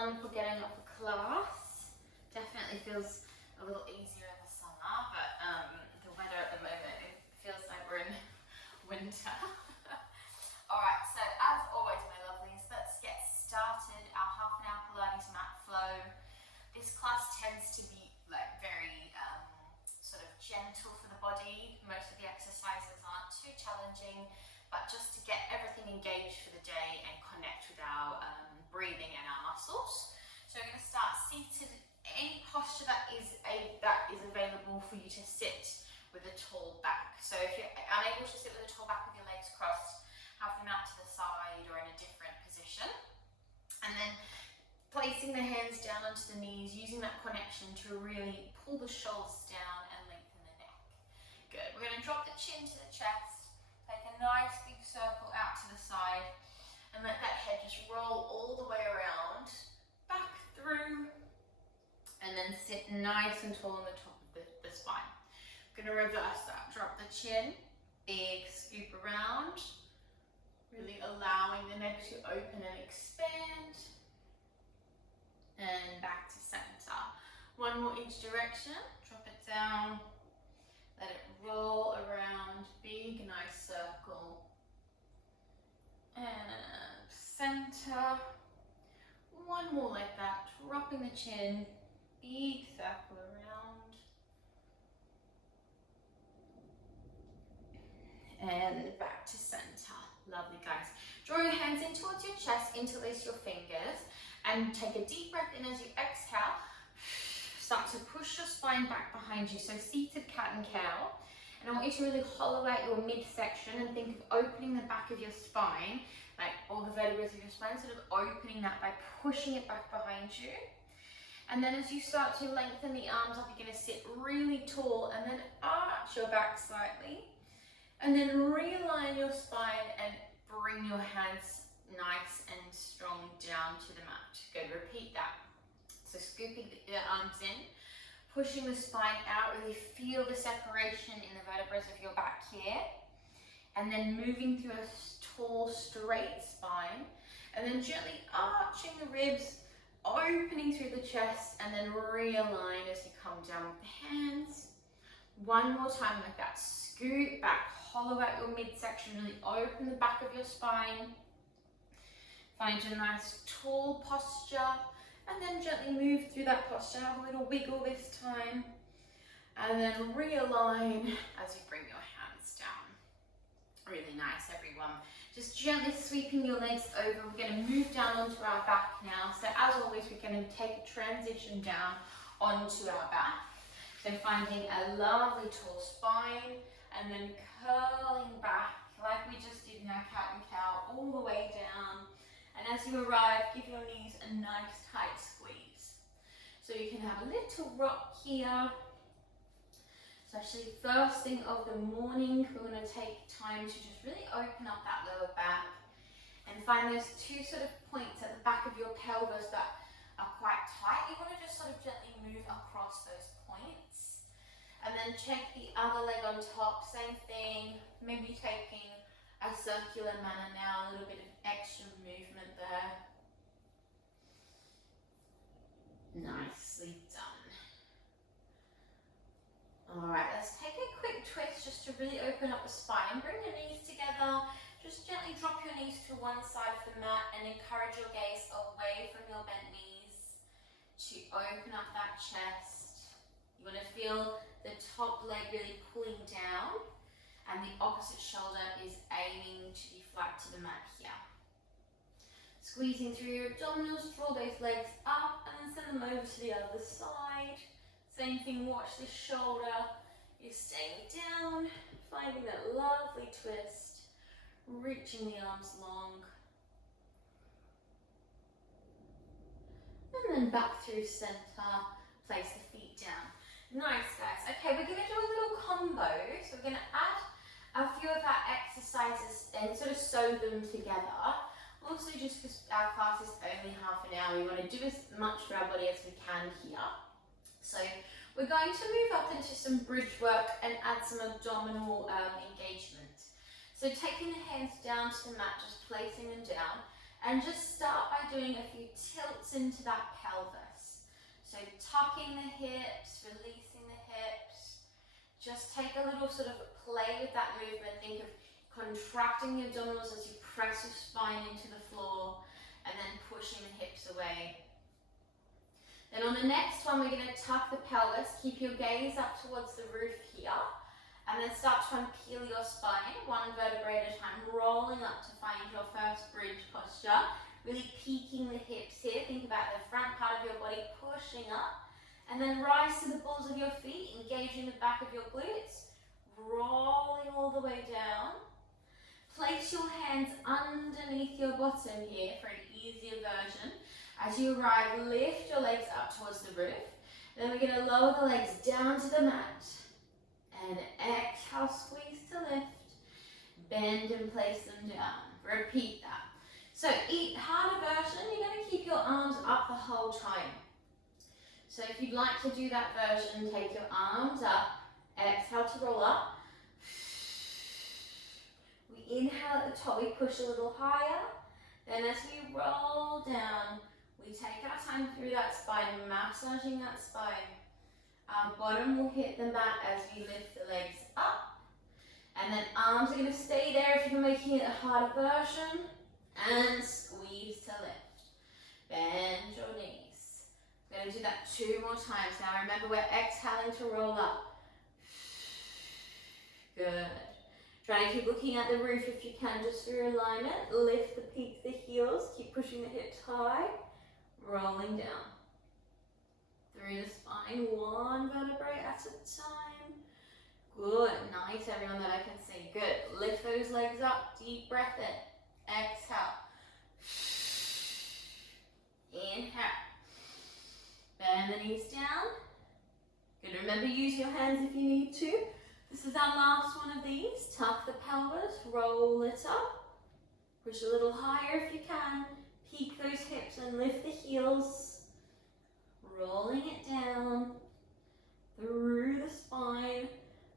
sun for getting up for class. Definitely feels a little easier in the summer, but the weather at the moment, it feels like we're in winter. Alright, so as always my lovelies, let's get started our half an hour Pilates mat flow. This class tends to be like very sort of gentle for the body. Most of the exercises aren't too challenging, but just to get everything engaged for the day and connect with our breathing and our muscles. So we're going to start seated. Any posture that is available for you to sit with a tall back. So if you're unable to sit with a tall back with your legs crossed, have them out to the side or in a different position. And then placing the hands down onto the knees, using that connection to really pull the shoulders down and lengthen the neck. Good. We're going to drop the chin to the chest, take a nice big circle out to the side, and let that head just roll all the way around, back through, and then sit nice and tall on the top of the spine. I'm going to reverse that. Drop the chin, big scoop around, really allowing the neck to open and expand. And back to center. One more each direction. Drop it down. Let it roll around. Big, nice circle. And center. One more like that. Dropping the chin. Big circle around. And back to center. Lovely, guys. Draw your hands in towards your chest, interlace your fingers, and take a deep breath in as you exhale. Start to push your spine back behind you. So seated cat and cow. And I want you to really hollow out your midsection and think of opening the back of your spine, like all the vertebrae of your spine, sort of opening that by pushing it back behind you. And then as you start to lengthen the arms up, you're going to sit really tall and then arch your back slightly. And then realign your spine and bring your hands nice and strong down to the mat. Good, repeat that. So scooping the arms in, pushing the spine out, really feel the separation in the vertebrae of your back here. And then moving through a tall, straight spine. And then gently arching the ribs, opening through the chest, and then realign as you come down with the hands. One more time like that. Scoot back, hollow out your midsection, really open the back of your spine. Find a nice tall posture, and then gently move through that posture. Have a little wiggle this time, and then realign as you bring your hands down. Really nice, everyone. Just gently sweeping your legs over. We're going to move down onto our back now. So as always, we're going to take a transition down onto our back. So finding a lovely tall spine, and then curling back like we just did in our cat and cow, all the way down. And as you arrive, give your knees a nice tight squeeze. So you can have a little rock here. So actually first thing of the morning, we're going to take time to just really open up that lower back and find those two sort of points at the back of your pelvis that are quite tight. You want to just sort of gently move across those points. And then check the other leg on top, same thing, maybe taking a circular manner now, a little bit of extra movement there. Nicely done. All right, let's take a quick twist just to really open up the spine. Bring your knees together, just gently drop your knees to one side of the mat and encourage your gaze away from your bent knees to open up that chest. You want to feel the top leg really pulling down, and the opposite shoulder is aiming to be flat to the mat here. Squeezing through your abdominals, draw those legs up and then send them over to the other side. Same thing, watch the shoulder. You're staying down, finding that lovely twist, reaching the arms long. And then back through center, place the feet down. Nice, guys. Okay, we're going to do a little combo. So we're going to add a few of our exercises and sort of sew them together. Also, just because our class is only half an hour, we want to do as much for our body as we can here. So we're going to move up into some bridge work and add some abdominal engagement. So taking the hands down to the mat, just placing them down, And just start by doing a few tilts into that pelvis. So tucking the hips, releasing the hips. Just take a little sort of play with that movement. Think of contracting the abdominals as you press your spine into the floor and then pushing the hips away. Then on the next one, we're going to tuck the pelvis. Keep your gaze up towards the roof here. And then start to unpeel your spine, one vertebrae at a time, rolling up to find your first bridge posture. Really peaking the hips here. Think about the front part of your body pushing up. And then rise to the balls of your feet, engaging the back of your glutes. Rolling all the way down. Place your hands underneath your bottom here for an easier version. As you arrive, lift your legs up towards the roof. Then we're going to lower the legs down to the mat. And exhale, squeeze to lift. Bend and place them down. Repeat that. So each harder version, you're going to keep your arms up the whole time. So if you'd like to do that version, take your arms up. Exhale to roll up. We inhale at the top, we push a little higher. Then as we roll down, we take our time through that spine, massaging that spine. Our bottom will hit the mat as we lift the legs up. And then arms are going to stay there if you're making it a harder version. And squeeze to lift. Bend your knees. We're going to do that 2 more times. Now remember, we're exhaling to roll up. Good. Try to keep looking at the roof if you can, just through alignment. Lift the peaks, the heels. Keep pushing the hips high. Rolling down. Through the spine, one vertebrae at a time. Good. Nice, everyone that I can see. Good. Lift those legs up. Deep breath in. Exhale. Inhale. Bend the knees down. Good. Remember, use your hands if you need to. This is our last one of these. Tuck the pelvis. Roll it up. Push a little higher if you can. Peak those hips and lift the heels. Rolling it down through the spine.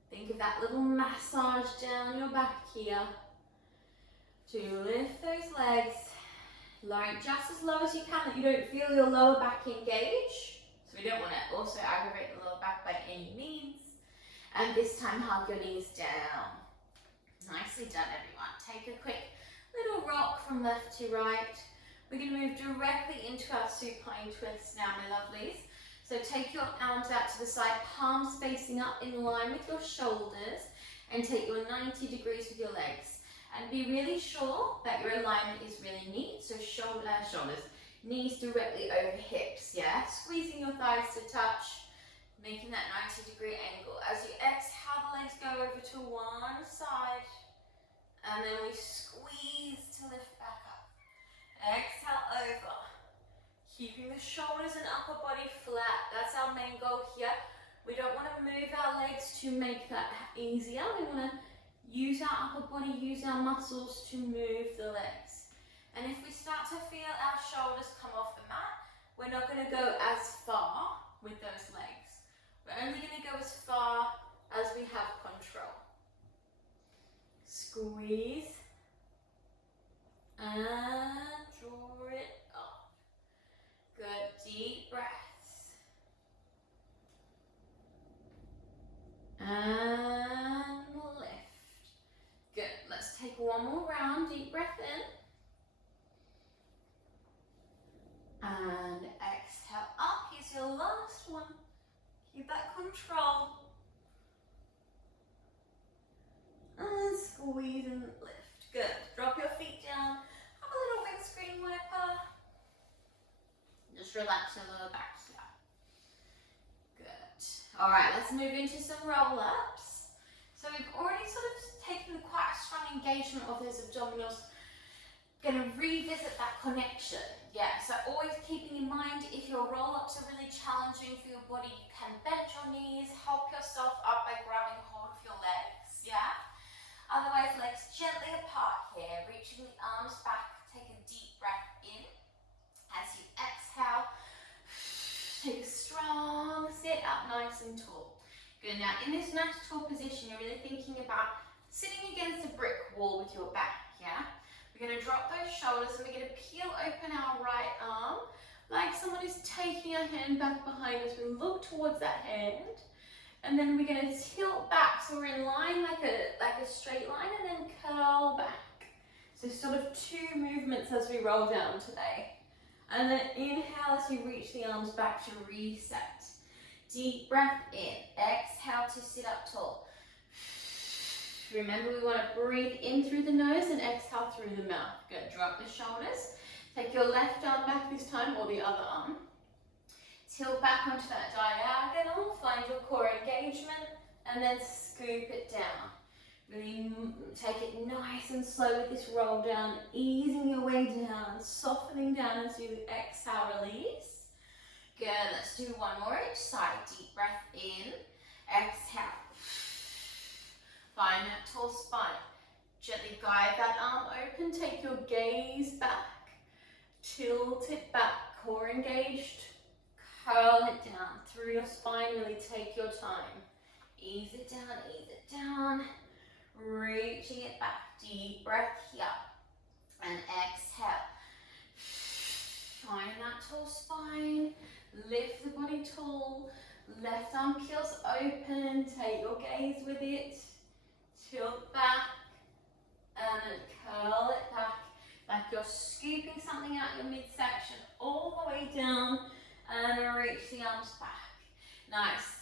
Think of that little massage down your back here. To lift those legs. Lower it just as low as you can, that you don't feel your lower back engage. So we don't want to also aggravate the lower back by any means. And this time, hug your knees down. Nicely done, everyone. Take a quick little rock from left to right. We're going to move directly into our supine twist now, my lovelies. So take your arms out to the side, palms facing up in line with your shoulders, and take your 90 degrees with your legs. And be really sure that your alignment is really neat. So shoulders, knees directly over hips, yeah? Squeezing your thighs to touch, making that 90-degree angle. As you exhale, the legs go over to one side, and then we squeeze to lift back up. Exhale over, keeping the shoulders and upper body flat. That's our main goal here. We don't want to move our legs to make that easier. We want to use our upper body, use our muscles to move the legs. And if we start to feel our shoulders come off the mat, we're not going to go as far with those legs. We're only going to go as far as we have control. Squeeze. And draw it up. Good, deep breaths. And lift. Good, let's take one more round. Deep breath in. And exhale up. Here's your last one. Keep that control. And squeeze and lift. Good. Drop your feet down. Have a little windscreen wiper. Just relax your lower back flat. Good. Alright, let's move into some roll-ups. So we've already sort of taken quite a strong engagement of those abdominals. Going to revisit that connection. Yeah, so always keeping in mind, if your roll-ups are really challenging for your body, you can bend your knees, help yourself up by grabbing hold of your legs, yeah? Otherwise, legs gently apart here, reaching the arms back. Take a deep breath in. As you exhale, take a strong sit up nice and tall. Good, now in this nice tall position, you're really thinking about sitting against a brick wall with your back, yeah? We're going to drop those shoulders and we're going to peel open our right arm like someone is taking a hand back behind us. We look towards that hand and then we're going to tilt back so we're in line like a straight line and then curl back. So sort of two movements as we roll down today. And then inhale as you reach the arms back to reset. Deep breath in. Exhale to sit up tall. Remember, we want to breathe in through the nose and exhale through the mouth. Good. Drop the shoulders. Take your left arm back this time, or the other arm. Tilt back onto that diagonal. Find your core engagement, and then scoop it down. Really take it nice and slow with this roll down, easing your way down, softening down as you exhale, release. Good. Let's do one more each side. Deep breath in. Exhale. Find that tall spine. Gently guide that arm open. Take your gaze back. Tilt it back. Core engaged. Curl it down through your spine. Really take your time. Ease it down, ease it down. Reaching it back. Deep breath here. And exhale. Find that tall spine. Lift the body tall. Left arm peels open. Take your gaze with it. Tilt back and then curl it back like you're scooping something out your midsection all the way down and reach the arms back. Nice.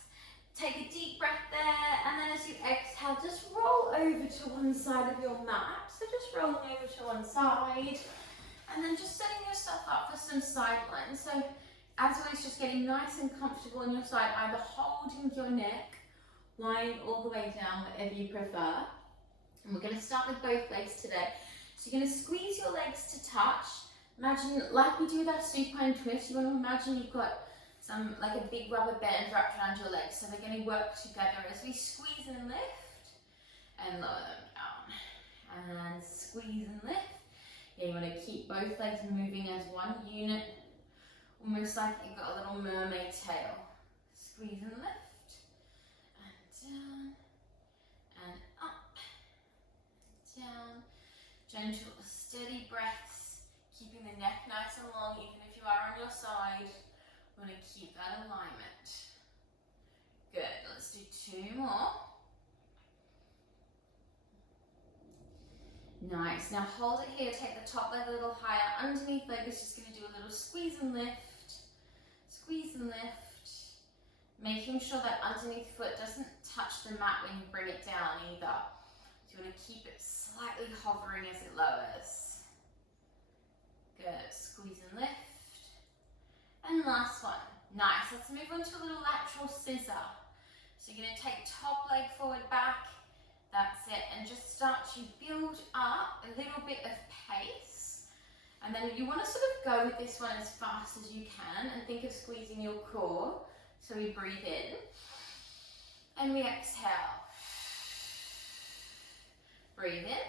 Take a deep breath there and then as you exhale, just roll over to one side of your mat. So just rolling over to one side and then just setting yourself up for some side lines. So as always, just getting nice and comfortable on your side, either holding your neck, lying all the way down, whatever you prefer. And we're going to start with both legs today. So you're going to squeeze your legs to touch. Imagine, like we do with our supine twist, you want to imagine you've got some, like a big rubber band wrapped around your legs. So they're going to work together as we squeeze and lift and lower them down. And squeeze and lift. Yeah, you want to keep both legs moving as one unit, almost like you've got a little mermaid tail. Squeeze and lift. Down and up, down, gentle, steady breaths, keeping the neck nice and long, even if you are on your side. We want to keep that alignment. Good, let's do two more. Nice, now hold it here, take the top leg a little higher, underneath leg is just going to do a little squeeze and lift, making sure that underneath foot doesn't touch the mat when you bring it down either. So you want to keep it slightly hovering as it lowers. Good, squeeze and lift. And last one. Nice, let's move on to a little lateral scissor. So you're going to take top leg forward, back. That's it, and just start to build up a little bit of pace. And then you want to sort of go with this one as fast as you can and think of squeezing your core. So we breathe in and we exhale. Breathe in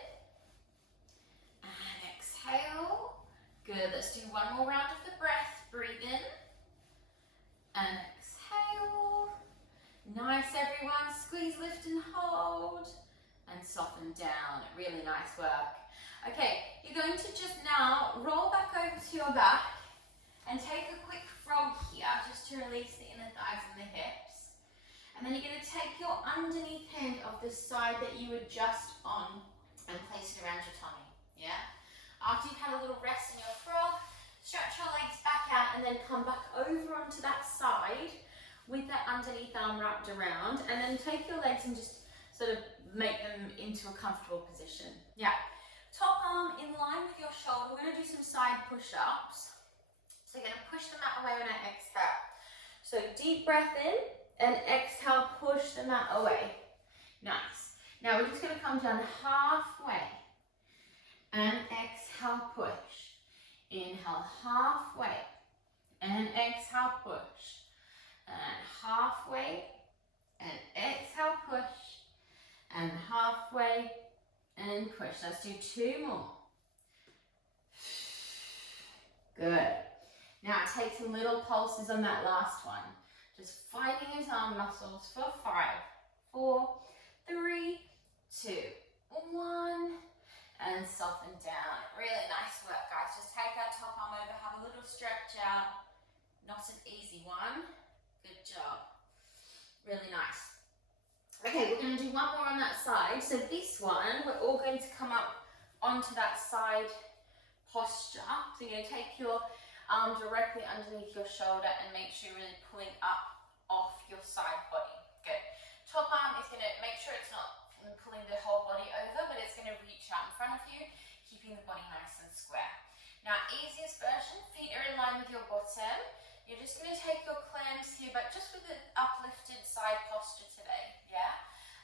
and exhale. Good, let's do one more round of the breath. Breathe in and exhale. Nice everyone, squeeze, lift and hold and soften down. Really nice work. Okay, you're going to just now roll back over to your back and take a quick frog here just to release the inner thighs and the hips. And then you're going to take your underneath hand of the side that you were just on and place it around your tummy. Yeah? After you've had a little rest in your frog, stretch your legs back out and then come back over onto that side with that underneath arm wrapped around, and then take your legs and just sort of make them into a comfortable position. Yeah. Top arm in line with your shoulder. We're going to do some side push-ups. So you're going to push the mat away when I exhale. So deep breath in and exhale, push the mat away. Nice. Now we're just going to come down halfway and exhale, push. Inhale halfway and exhale, push. And halfway and exhale, push. And halfway and push. Let's do two more. Good. Now take some little pulses on that last one. Just finding those arm muscles for 5, 4, 3, 2, 1. And soften down. Really guys. Just take that top arm over, have a little stretch out. Not an easy one. Good job. Really nice. Okay, we're going to do one more on that side. So this one, we're all going to come up onto that side posture. So you're going to take your arm directly underneath your shoulder and make sure you're really pulling up off your side body. Good. Top arm is going to make sure it's not pulling the whole body over, but it's going to reach out in front of you, keeping the body nice and square. Now, easiest version, feet are in line with your bottom. You're just going to take your clams here, but just with an uplifted side posture today, yeah?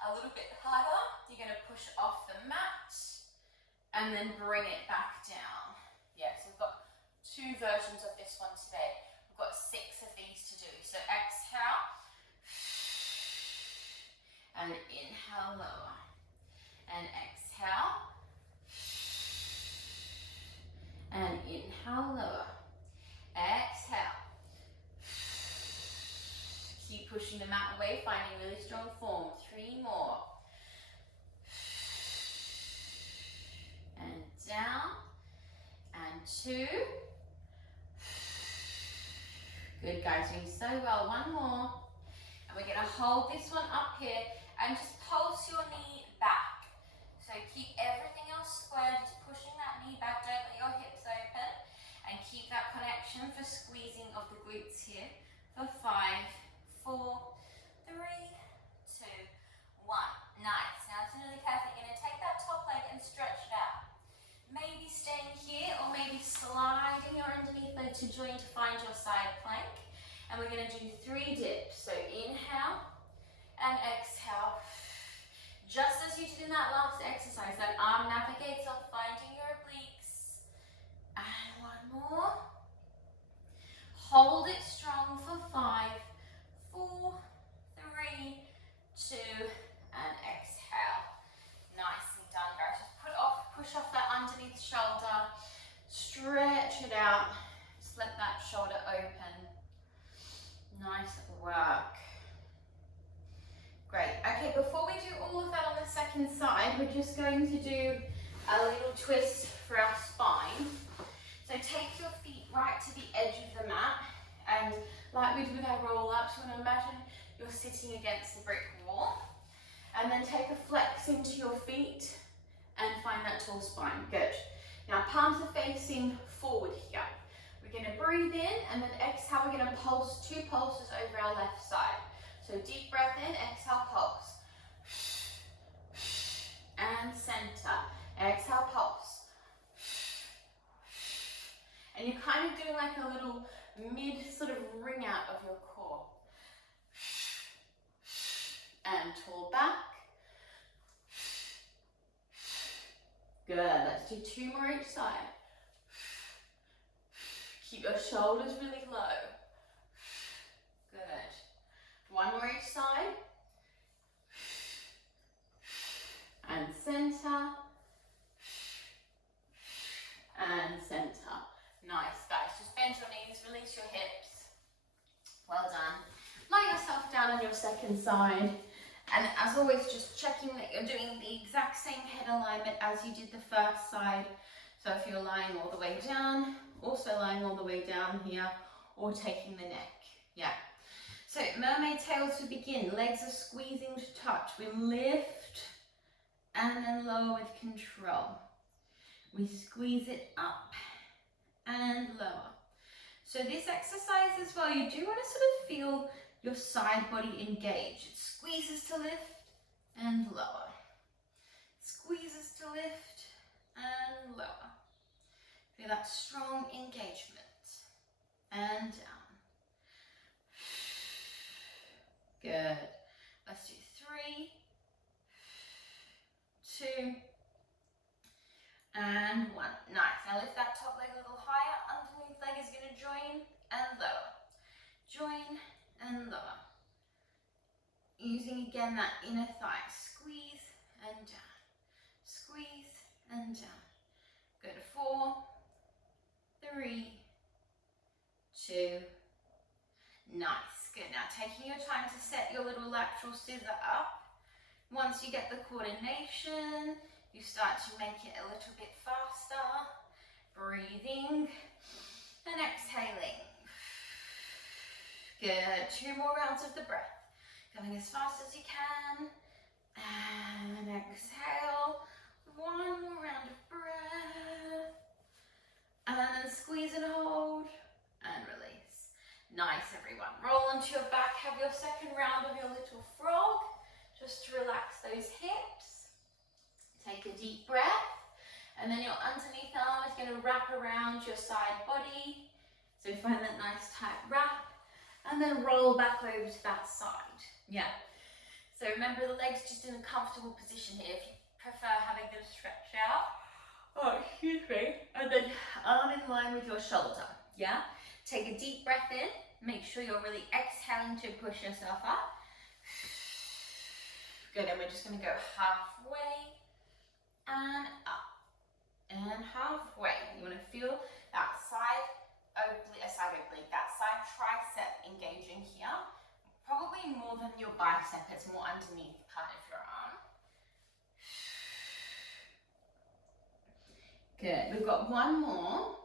A little bit harder. You're going to push off the mat and then bring it back down. Yeah, so we've got 2 versions of this one today. We've got 6 of these to do. So exhale and inhale lower. And exhale and inhale lower. Exhale. Keep pushing the mat away, finding really strong form. 3 more. And down. And 2. Good, guys, doing so well. 1 more. And we're going to hold this one up here and just pulse your knee back. So keep everything else square, just pushing that knee back, don't let your hips open. And keep that connection for squeezing of the glutes here. For 5, 4, 3, 2, 1. Nice. Now listen really carefully. You're going to take that top leg and stretch it out. Maybe staying here or maybe sliding your underneath leg to join to find your side plank. And we're going to do 3 dips. So inhale and exhale. Just as you did in that last exercise, that arm navigates up, finding your obliques. And 1 more. Hold it strong for 5, 4, 3, 2, and exhale. Nicely done, guys. Just push off that underneath shoulder, stretch it out, just let that shoulder open. Nice work. Great. Okay, before we do all of that on the second side, we're just going to do a little twist for our spine. So take your feet right to the edge of the mat, and like we did with our roll ups, you want to imagine you're sitting against the brick wall, and then take a flex into your feet and find that tall spine. Good. Now palms are facing forward here. We're going to breathe in, and then exhale, we're going to pulse 2 pulses over our left side. So deep breath in, exhale, pulse. And center. Exhale, pulse. And you're kind of doing like a little mid sort of ring out of your core. And tall back. Good. Let's do 2 more each side. Keep your shoulders really low. Good. 1 more each side. And center. And center. Nice, guys. Just bend your knees, release your hips. Well done. Lie yourself down on your second side. And as always, just checking that you're doing the exact same head alignment as you did the first side. So if you're lying all the way down, also lying all the way down here, or taking the neck. Yeah. So mermaid tail to begin. Legs are squeezing to touch. We lift and then lower with control. We squeeze it up and lower. So this exercise as well, you do want to sort of feel your side body engage. It squeezes to lift and lower. Squeezes to lift and lower. Feel that strong engagement. And down. Good. Let's do 3, 2, and 1. Nice. Now lift that top leg a little higher. Underneath leg is going to join and lower. Join and lower. Using again that inner thigh. Squeeze and down. Squeeze and down. Go to 4, 3, 2. Nice. Good. Now taking your time to set your little lateral scissor up. Once you get the coordination, you start to make it a little bit faster. Breathing and exhaling. Good. 2 more rounds of the breath. Going as fast as you can. And exhale. 1 more round of breath. And then squeeze and hold. And release. Nice, everyone. Roll onto your back. Have your second round of your little frog. Just to relax those hips. Take a deep breath. And then your underneath arm is going to wrap around your side body. So find that nice tight wrap. And then roll back over to that side. Yeah. So remember the legs just in a comfortable position here. If you prefer having them stretch out. Oh, excuse me. And then arm in line with your shoulder. Yeah. Take a deep breath in. Make sure you're really exhaling to push yourself up. Good. And we're just going to go halfway and up. And halfway. You want to feel that side oblique, that side tricep engaging here. Probably more than your bicep, it's more underneath part of your arm. Good, we've got 1 more.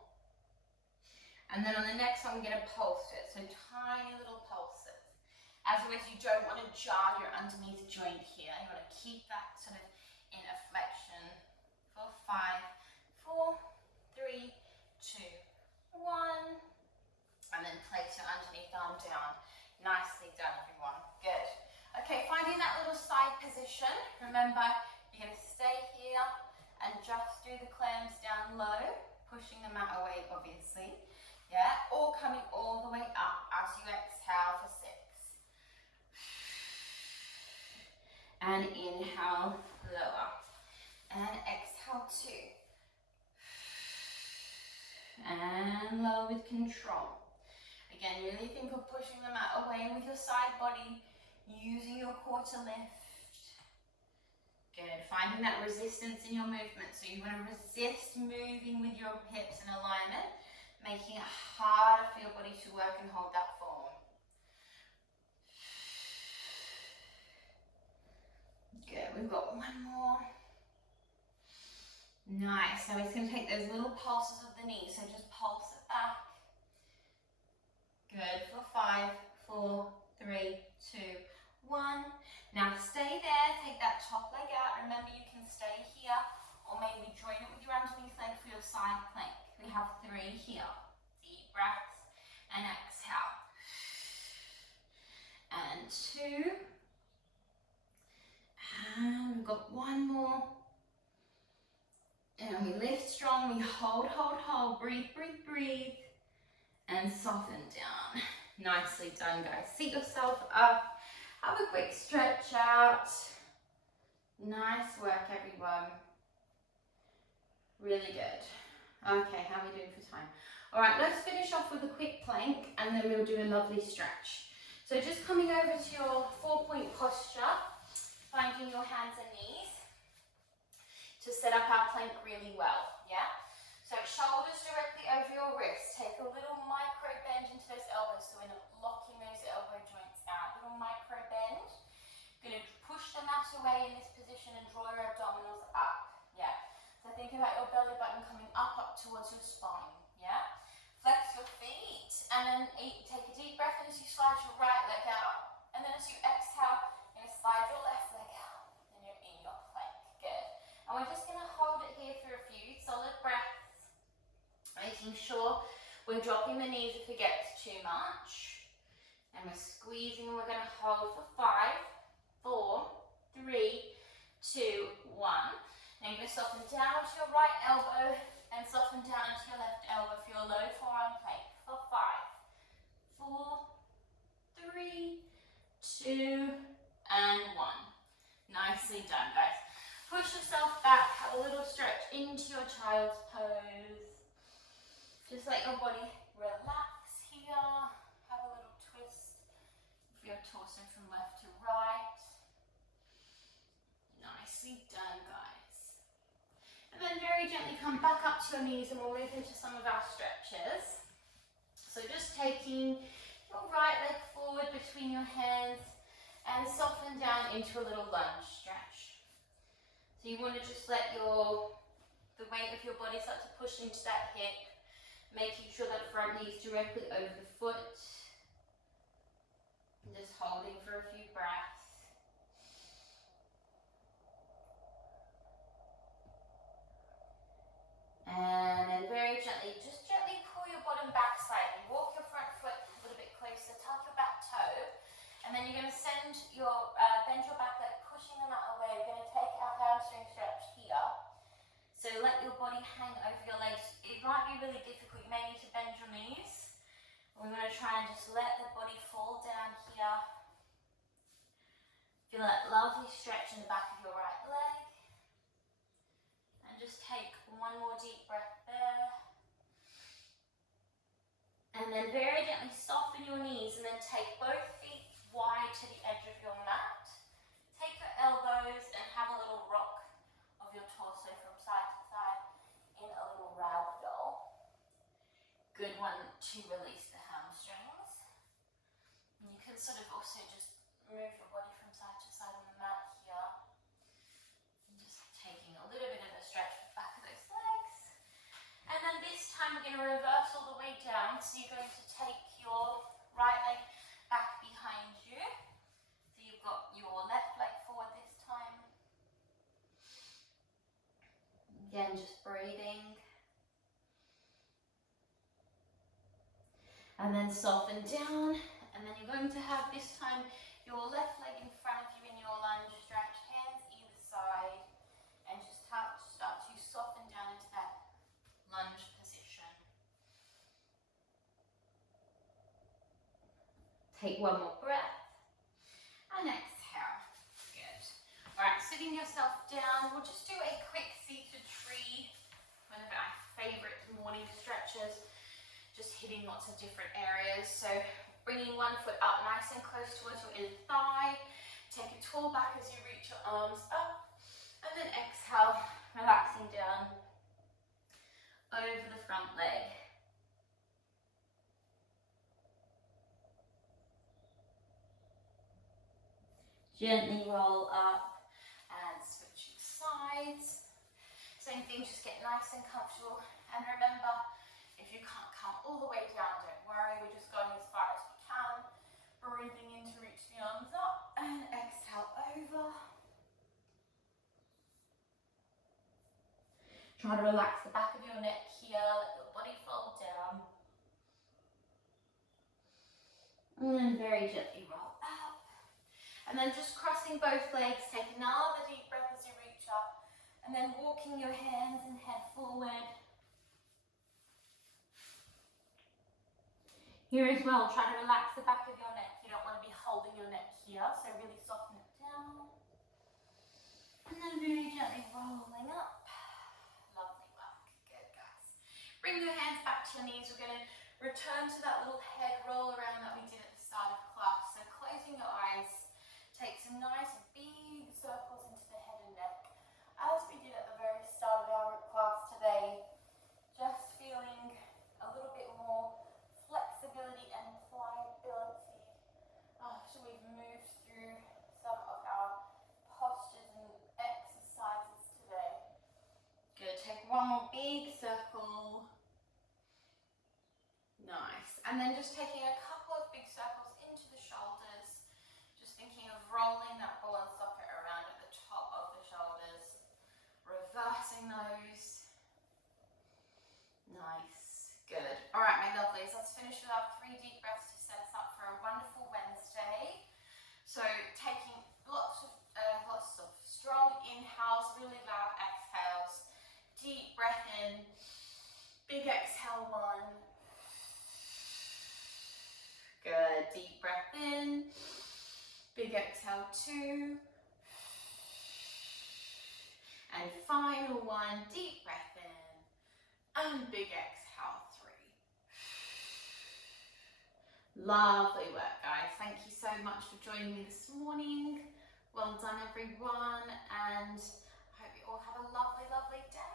And then on the next one, we're going to pulse it. So tiny little pulses. As always, you don't want to jar your underneath joint here. You want to keep that sort of in a flexion for 5, 4, 3, 2, 1. And then place your underneath arm down. Nicely done, everyone. Good. Okay, finding that little side position. Remember, you're going to stay here and just do the clams down low, pushing the mat away, obviously. Yeah, or coming all the way up as you exhale for 6. And inhale, lower. And exhale 2. And lower with control. Again, really think of pushing the mat away with your side body, using your core to lift. Good, finding that resistance in your movement. So you want to resist moving with your hips in alignment, making it harder for your body to work and hold that form. Good, we've got 1 more. Nice, now we're going to take those little pulses of the knees, so just pulse it back. Good, for 5, 4, 3, 2, 1. Now stay there, take that top leg out. Remember you can stay here or maybe join it with your underneath leg for your side plank. We have 3 here. Deep breaths and exhale. And 2. And we've got 1 more. And we lift strong, we hold, hold, hold. Breathe, breathe, breathe. And soften down. Nicely done, guys. Seat yourself up. Have a quick stretch out. Nice work, everyone. Really good. Okay, how are we doing for time? All right, let's finish off with a quick plank and then we'll do a lovely stretch. So just coming over to your 4-point posture, finding your hands and knees to set up our plank really well, yeah? So shoulders directly over your wrists. Take a little micro bend into those elbows, so we're not locking those elbow joints out. Little micro bend. Going to push the mat away in this position and draw your abdominals up, yeah? So think about your belly button coming up towards your spine, yeah? Flex your feet, and then take a deep breath in as you slide your right leg out. And then as you exhale, you're going to slide your left leg out, and you're in your plank. Good. And we're just going to hold it here for a few solid breaths, making sure we're dropping the knees if it gets too much. And we're squeezing, and we're going to hold for 5, 4, 3, 2, 1. Now you're going to soften down to your right elbow and soften down into your left elbow for your low forearm plank. For 5, 4, 3, 2, and 1. Nicely done, guys. Push yourself back, have a little stretch into your child's pose. Just let your body relax here. Have a little twist of your torso from left to right. Nicely done, guys. And then very gently come back up to your knees and we'll move into some of our stretches. So just taking your right leg forward between your hands and soften down into a little lunge stretch. So you want to just let the the weight of your body start to push into that hip, making sure that front knee is directly over the foot. And just holding for a few breaths. And then very gently, just gently pull your bottom back slightly. Walk your front foot a little bit closer, tuck your back toe. And then you're going to bend your back leg, pushing them out of the way. We're going to take our hamstring stretch here. So let your body hang over your legs. It might be really difficult. You may need to bend your knees. We're going to try and just let the body fall down here. Feel that lovely stretch in the back of your right leg. And just take one more deep breath there. And then very gently soften your knees and then take both feet wide to the edge of your mat. Take your elbows and have a little rock of your torso from side to side in a little ragdoll. Good one to release the hamstrings. And you can sort of also just move your body from side to side on the mat here. And just taking a little bit of a stretch for the back of those legs. And then this time we're going to reverse all the way down. So you're going to take your right leg back behind you. So you've got your left leg forward this time. Again, just breathing. And then soften down. And then you're going to have this time your left leg in front of you in your lunge stretch, hands either side. And just start to soften down into that lunge position. Take one more breath and exhale. Good. All right, sitting yourself down, we'll just do a quick seated tree, one of our favorite morning stretches, just hitting lots of different areas. So bringing one foot up nice and close towards your inner thigh. Take a tall back as you reach your arms up, and then exhale, relaxing down over the front leg. Gently roll up and switching sides. Same thing, just get nice and comfortable. And remember, if you can't come all the way down, don't worry, we're just going as far as we can. Breathing in to reach the arms up and exhale over. Try to relax the back of your neck here, let your body fold down. And then very gently roll up. And then just crossing both legs, take another deep breath as you reach up. And then walking your hands and head forward. Here as well, try to relax the back of your neck. You don't want to be holding your neck here, so really soften it down. And then very gently rolling up. Lovely work. Good, guys. Bring your hands back to your knees. We're going to return to that little head roll around that we did at the start of class. So closing your eyes, take some nice big circles into the head and neck, as we did at the very start of our class today. Just feeling a little bit more flexibility and pliability after we've moved through some of our postures and exercises today. Good, take one more big circle. Nice. And then just taking a couple of big circles into the shoulders, just thinking of rolling that ball and socket around at the top of the shoulders, reversing those. Nice. Good. All right, my lovelies, let's finish with our 3 deep breaths to set us up for a wonderful Wednesday. So taking lots of strong inhales, really loud exhales. Deep breath in, big exhale 1. Good, deep breath in, big exhale 2. And final 1, deep breath in, and big exhale 3. Lovely work, guys. Thank you so much for joining me this morning. Well done, everyone, and I hope you all have a lovely, lovely day.